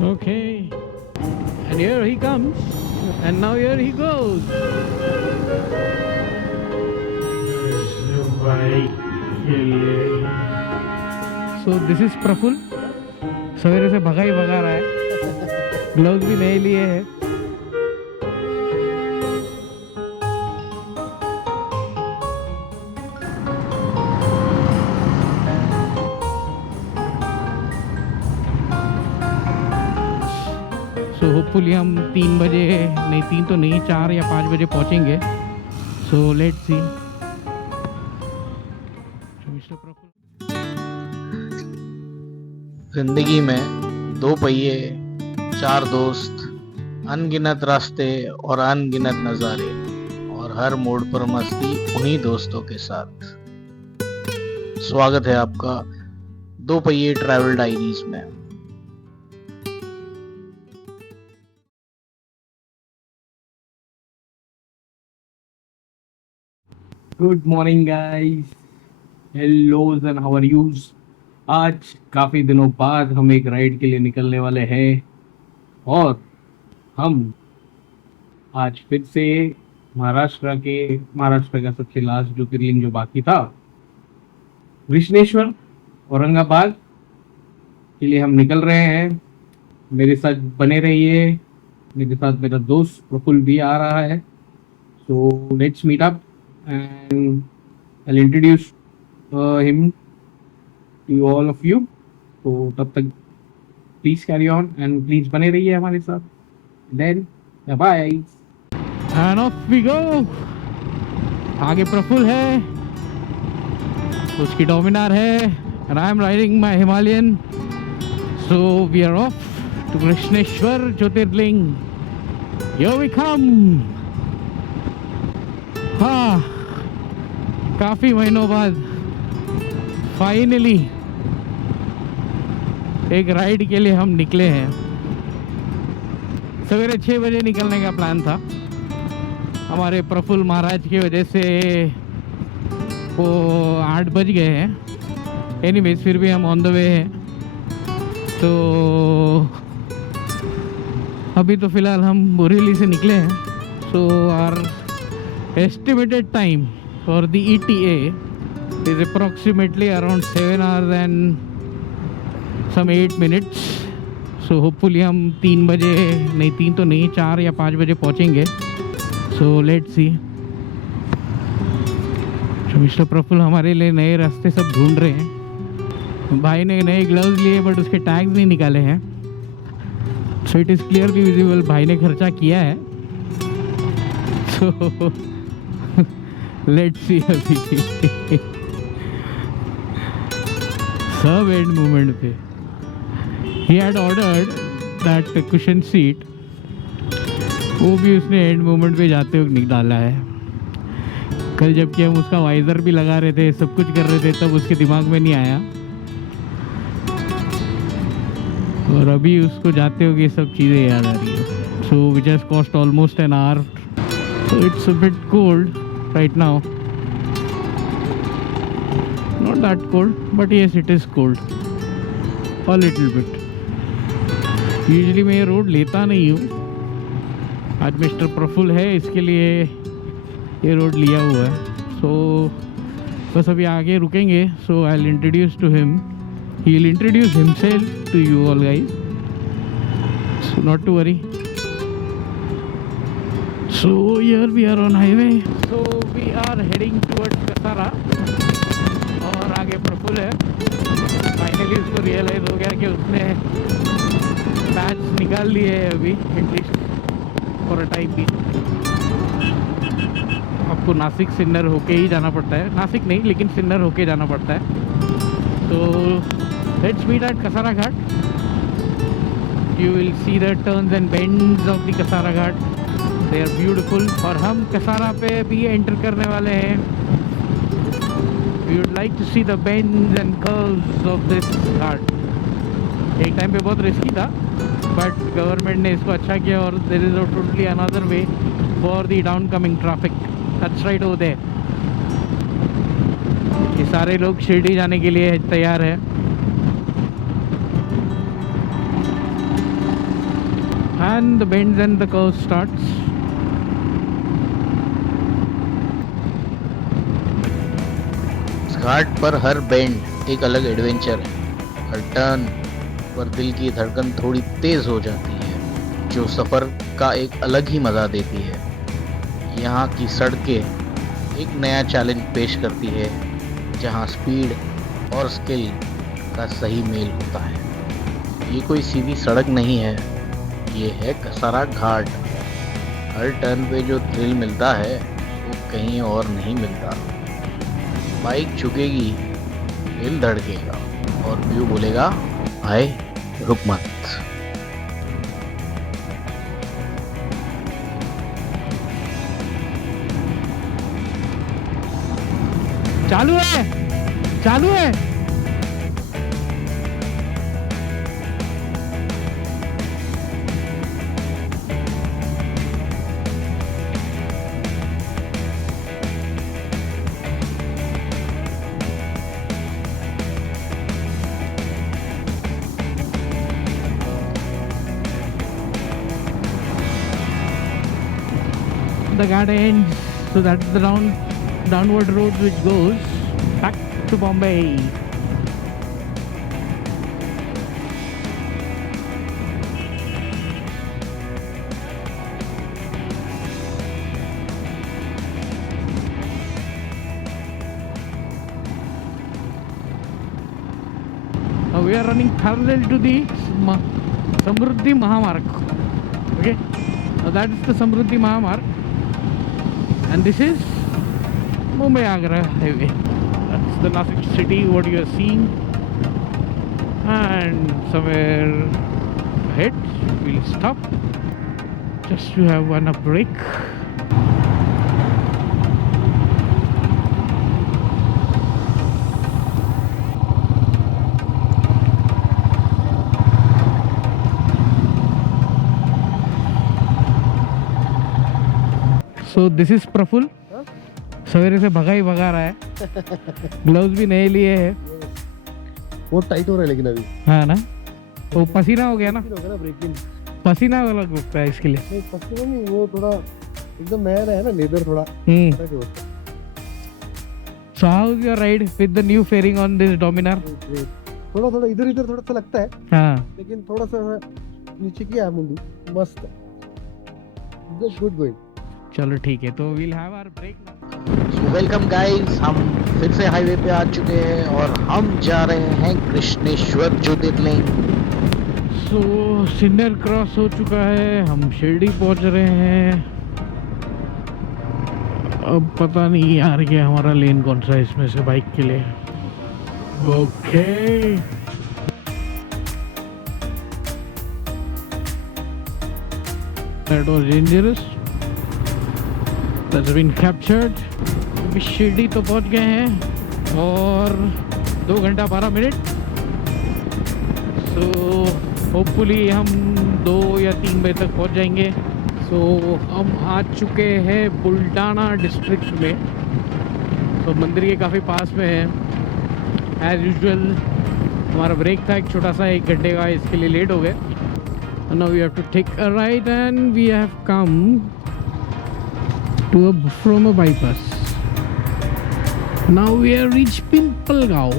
Okay, and here he comes, and now here he goes. So this is Praful, सवेरे से भगा ही भगा रहा है, ग्लव्स भी नए लिए हैं. सो होपफुली हम 3 बजे, नहीं 3 तो नहीं, 4 या 5 बजे पहुंचेंगे. So let's see. Mister Praful, जिंदगी में 2 पहिए, 4 दोस्त, अनगिनत रास्ते और अनगिनत नज़ारे, और हर मोड़ पर मस्ती उन्हीं दोस्तों के साथ. स्वागत है आपका 2 पहिए ट्रैवल डायरीज में. Good morning guys, hellos and how are yous. आज काफ़ी दिनों बाद हम एक राइड के लिए निकलने वाले हैं और हम आज फिर से महाराष्ट्र का सबसे लास्ट ज्योतिर्लिंग जो बाकी था, कृष्णेश्वर, औरंगाबाद के लिए हम निकल रहे हैं. मेरे साथ बने रहिए. मेरे साथ मेरा दोस्त प्रफुल भी आ रहा है. So let's meet up and I'll introduce him to all of you. तो तब तक please carry on and please बने रहिए हमारे साथ. Then bye. And off we go. आगे प्रफुल है, उसकी डोमिनार है, and I am riding my Himalayan. So we are off to Krishneshwar Jyotirlinga. Here we come. हाँ, काफ़ी महीनों बाद फाइनली एक राइड के लिए हम निकले हैं. सवेरे 6 बजे निकलने का प्लान था. हमारे प्रफुल महाराज की वजह से वो 8 बज गए हैं. एनीवेज फिर भी हम ऑन द वे हैं. तो अभी तो फ़िलहाल हम बोरीवली से निकले हैं. सो are estimated time for the ETA is approximately around 7 hours and some 8 minutes. So hopefully हम 3 बजे, नहीं 3 तो नहीं, 4 या 5 बजे पहुंचेंगे. So let's see. Mister Praful हमारे लिए नए रास्ते सब ढूंढ रहे हैं. भाई ने नए ग्लव्स लिए बट उसके टैग्स नहीं निकाले हैं. So it is clearly visible भाई ने खर्चा किया है. So let's see अभी सब एंड मोमेंट पे. he had ordered that cushion seat, वो भी उसने एंड मोमेंट पे जाते हुए निकाला है. कल जबकि हम उसका वाइजर भी लगा रहे थे, सब कुछ कर रहे थे, तब उसके दिमाग में नहीं आया. और अभी उसको जाते हुए ये सब चीज़ें याद आ रही है. so which has cost almost an hour. So it's a bit cold right now. Not that cold, but yes, it is cold. A little bit. Usually मैं ये रोड लेता नहीं हूँ. आज मिस्टर प्रफुल है, इसके लिए ये रोड लिया हुआ है. So बस अभी आगे रुकेंगे. So I'll introduce to him. He will introduce himself to you all guys. So not to worry. So here we are on highway. So we are heading towards Kasara. और आगे प्रफुल है. फाइनली उसको realise हो गया कि उसने patch निकाल लिए है अभी, एटलीस्ट फॉर अ टाइम भी. आपको नासिक सिन्नर होके ही जाना पड़ता है. नासिक नहीं, लेकिन सिन्नर होके जाना पड़ता है. तो let's meet at Kasara Ghat. You will see the turns and bends of the Kasara Ghat. They are beautiful. और हम कसारा पे भी एंटर करने वाले हैं. We would like to see the bends and curves of this घाट. एक टाइम पे बहुत रिस्की था, बट गवर्नमेंट ने इसको अच्छा किया और there is a totally another way for the downcoming traffic. That's right over there. ये सारे लोग शिरडी जाने के लिए तैयार है. and the bends and the curve starts. इस घाट पर हर बेंड एक अलग एडवेंचर है। हर टर्न पर दिल की धड़कन थोड़ी तेज हो जाती है, जो सफर का एक अलग ही मजा देती है। यहाँ की सड़कें एक नया चैलेंज पेश करती है, जहाँ स्पीड और स्किल का सही मेल होता है। ये कोई सीधी सड़क नहीं है, ये है कसारा घाट। हर टर्न पे जो थ्रिल मिलता है वो कहीं और नहीं मिलता। बाइक झुकेगी, दिल धड़केगा और व्यू बोलेगा भाई रुक मत। चालू है, चालू है। The ghat ends, so that's the downward road which goes back to Bombay. Now we are running parallel to the Samruddhi Mahamarg. Okay, now that is the Samruddhi Mahamarg. And this is Mumbai-Agra highway. That's the Nasik city, what you are seeing. And somewhere ahead, we'll stop just to have one break. So this is Praful. सवेरे से भगा ही भगा रहा है। Gloves भी नए लिए है। बहुत टाइट हो रहा है लेकिन अभी। हाँ ना, वो पसीना हो गया ना, हो गया ना ब्रेकिंग। पसीना अलग लगता है इसके लिए। नहीं पसीना नहीं, वो थोड़ा एकदम नया है ना, लेदर थोड़ा। So how is your ride with the new fairing on this Dominar? थोड़ा थोड़ा इधर इधर थोड़ा सा लगता है, हाँ, लेकिन थोड़ा सा नीचे किया है मुंडी, मस्त है। Good going. चलो ठीक है, तो we'll have our break now. So welcome guys, हम फिर से हाईवे पे आ चुके हैं और हम जा रहे हैं कृष्णेश्वर ज्योतिर्लिंग। So सिन्नर क्रॉस हो चुका है, हम शिरडी पहुंच रहे हैं। अब पता नहीं यार कि हमारा लेन कौन सा है इसमें से बाइक के लिए। Okay, that was dangerous. That's been captured. अभी शिरडी तो पहुंच गए हैं और 2 घंटा 12 मिनट। सो होपफुली हम 2 या 3 बजे तक पहुंच जाएंगे। सो हम आ चुके हैं बुल्डाना डिस्ट्रिक्ट में। तो मंदिर के काफ़ी पास में है। एज यूजुअल हमारा ब्रेक था एक छोटा सा, 1 घंटे का, इसके लिए लेट हो गए। Now we have to take a right and we have come from a bypass. Now we have reached Pimpalgaon.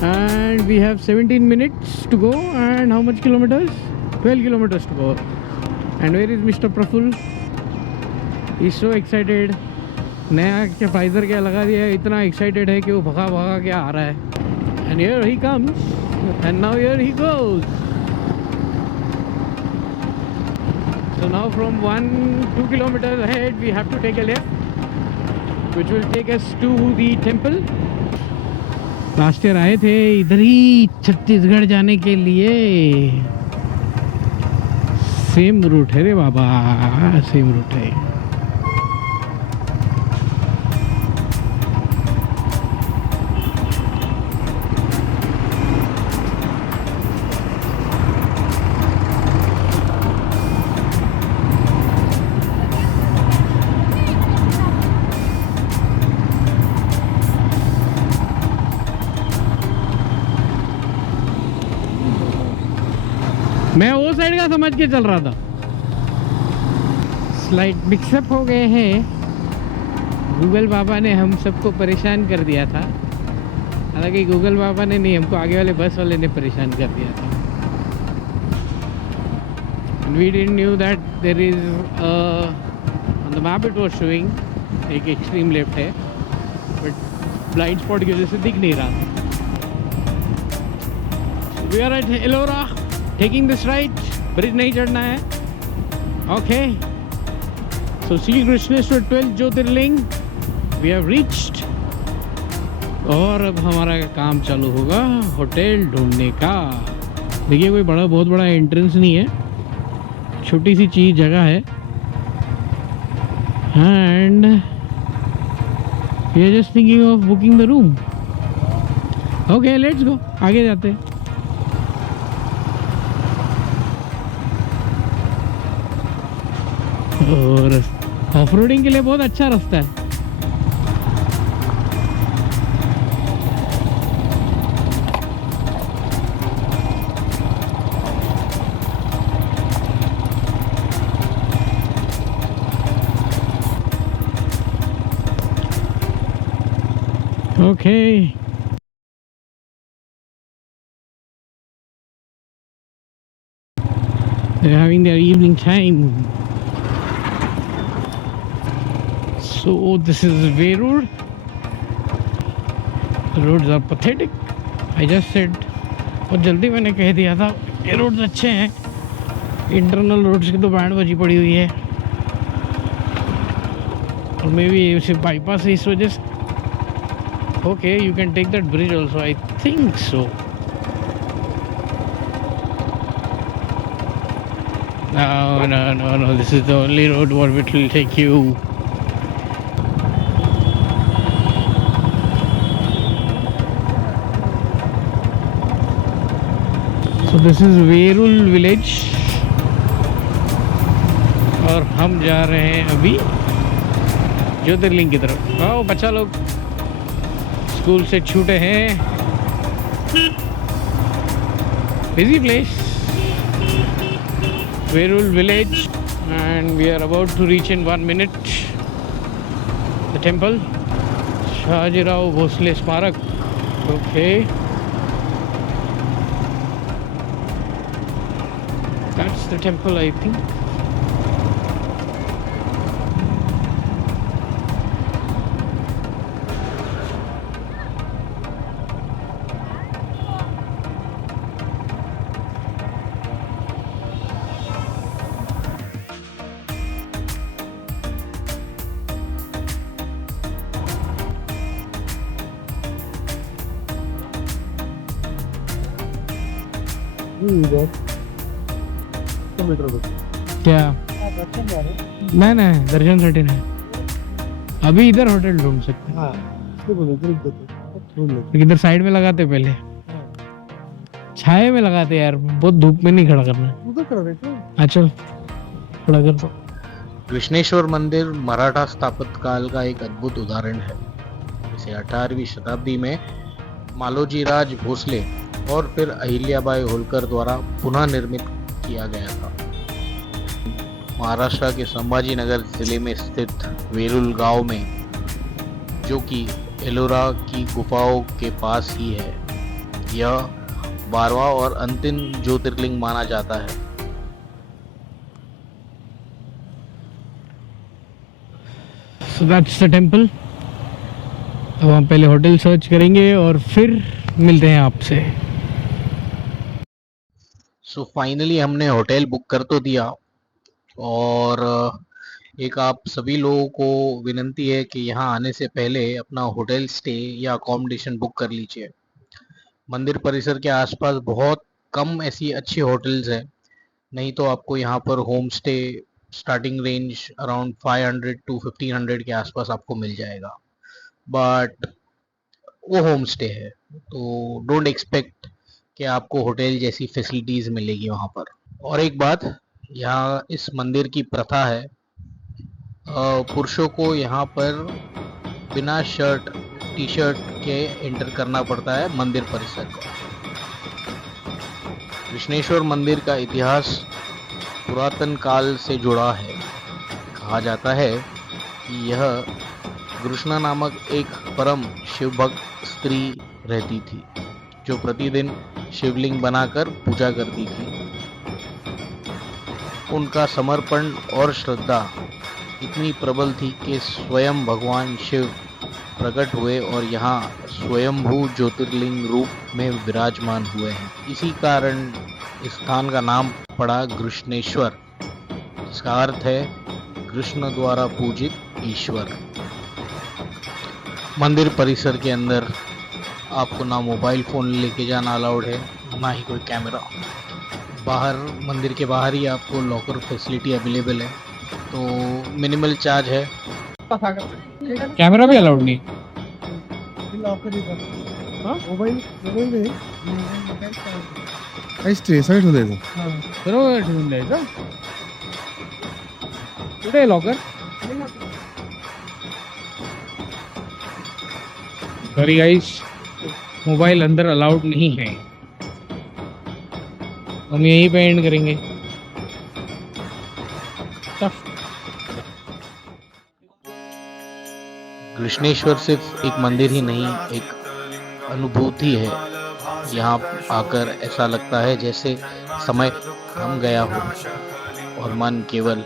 And we have 17 minutes to go, and how much kilometers? 12 kilometers to go. And where is Mr. Praful? He's so excited. नया क्या Pfizer क्या लगा दिया है, इतना excited है कि वो भगा भगा के आ रहा है। And here he comes and now here he goes. So now from 1-2 kilometers ahead we have to take a left which will take us to the temple. Last year आए थे इधर ही छत्तीसगढ़ जाने के लिए। सेम रूट है रे बाबा, same root है। मैं वो साइड का समझ के चल रहा था। स्लाइड मिक्सअप हो गए हैं। गूगल बाबा ने हम सबको परेशान कर दिया था। हालांकि गूगल बाबा ने नहीं, हमको आगे वाले बस वाले ने परेशान कर दिया था। We didn't knew that there is on the map it was showing एक एक्सट्रीम लेफ्ट है, बट ब्लाइंड स्पॉट की वजह से दिख नहीं रहा था। We are at Ellora, taking this right. Bridge नहीं चढ़ना है। Okay, so Sri Krishneshwar 12 Jyotirlinga we have reached। और अब हमारा काम चालू होगा होटल ढूंढने का। देखिए कोई बहुत बड़ा एंट्रेंस नहीं है, छोटी सी चीज जगह है। And we are just thinking of booking the room. Okay let's go, आगे जाते हैं। और ऑफ रोडिंग के लिए बहुत अच्छा रास्ता है। Okay. They're having their evening time. So this is Verur. The roads are pathetic. I just said, और जल्दी मैंने कह दिया था ये रोड्स अच्छे हैं। इंटरनल रोड्स की तो बैंड बजी पड़ी हुई है, और मे बी सिर्फ बाईपास है इस वजह से। Okay, you can take that bridge also, I think so. No, this is the only road where it will take you. So this is Verul village और हम जा रहे हैं अभी ज्योतिर्लिंग की तरफ। आओ बच्चा लोग स्कूल से छूटे हैं। Busy place Verul village and we are about to reach in 1 minute the temple Shahajirao Bhosale स्मारक। Okay, that's the temple I think. क्या नहीं दर्शन सेटिंग है। अभी इधर होटल ढूंढ सकते हैं। इधर साइड में लगाते पहले, छाए में लगाते यार, बहुत धूप में नहीं खड़ा करना। अच्छा खड़ा कर दो। कृष्णेश्वर मंदिर मराठा स्थापत्य काल का एक अद्भुत उदाहरण है। इसे 18वीं शताब्दी में मालोजी राज भोसले और फिर अहिल्याबाई होलकर द्वारा पुनः निर्मित किया गया था। महाराष्ट्र के संभाजी नगर जिले में स्थित वेरुल गांव में, जो कि एलोरा की गुफाओं के पास ही है, यह 12वां और अंतिम ज्योतिर्लिंग माना जाता है। So that's the temple। अब हम पहले होटल सर्च करेंगे और फिर मिलते हैं आपसे। सो फाइनली हमने होटल बुक कर तो दिया, और एक आप सभी लोगों को विनती है कि यहाँ आने से पहले अपना होटल स्टे या अकोमोडेशन बुक कर लीजिए। मंदिर परिसर के आसपास बहुत कम ऐसी अच्छी होटल्स हैं, नहीं तो आपको यहाँ पर home stay starting range around 500 to 1500 के आसपास आपको मिल जाएगा, बट वो होम स्टे है, तो डोंट एक्सपेक्ट कि आपको होटल जैसी फैसिलिटीज मिलेगी वहाँ पर। और एक बात, यहाँ इस मंदिर की प्रथा है, पुरुषों को यहाँ पर बिना शर्ट टी शर्ट के एंटर करना पड़ता है मंदिर परिसर को। कृष्णेश्वर मंदिर का इतिहास पुरातन काल से जुड़ा है। कहा जाता है कि यह कृष्णा नामक एक परम शिवभक्त स्त्री रहती थी, जो प्रतिदिन शिवलिंग बनाकर पूजा करती थी। उनका समर्पण और श्रद्धा इतनी प्रबल थी कि स्वयं भगवान शिव प्रकट हुए और यहाँ स्वयंभू ज्योतिर्लिंग रूप में विराजमान हुए हैं। इसी कारण इस स्थान का नाम पड़ा कृष्णेश्वर, जिसका अर्थ है कृष्ण द्वारा पूजित ईश्वर। मंदिर परिसर के अंदर आपको ना मोबाइल फ़ोन लेके जाना अलाउड है, ना ही कोई कैमरा। बाहर मंदिर के बाहर ही आपको लॉकर फैसिलिटी अवेलेबल है, तो मिनिमल चार्ज है। कैमरा भी अलाउड नहीं। मोबाईल नाही काही स्ट्रेस आहे ठेवून द्यायचं. बरोबर ठेवून द्यायचं. कुठे आहे लॉकर? सॉरी गाइस, मोबाइल अंदर अलाउड नहीं है. हम यहीं पे एंड करेंगे. कृष्णेश्वर सिर्फ एक मंदिर ही नहीं, एक अनुभूति है। यहाँ आकर ऐसा लगता है जैसे समय थम गया हो और मन केवल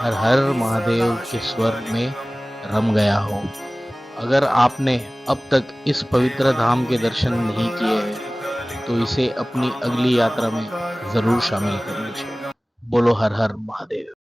हर हर महादेव के स्वर में रम गया हो। अगर आपने अब तक इस पवित्र धाम के दर्शन नहीं किए हैं, तो इसे अपनी अगली यात्रा में ज़रूर शामिल कर लीजिए। बोलो हर हर महादेव।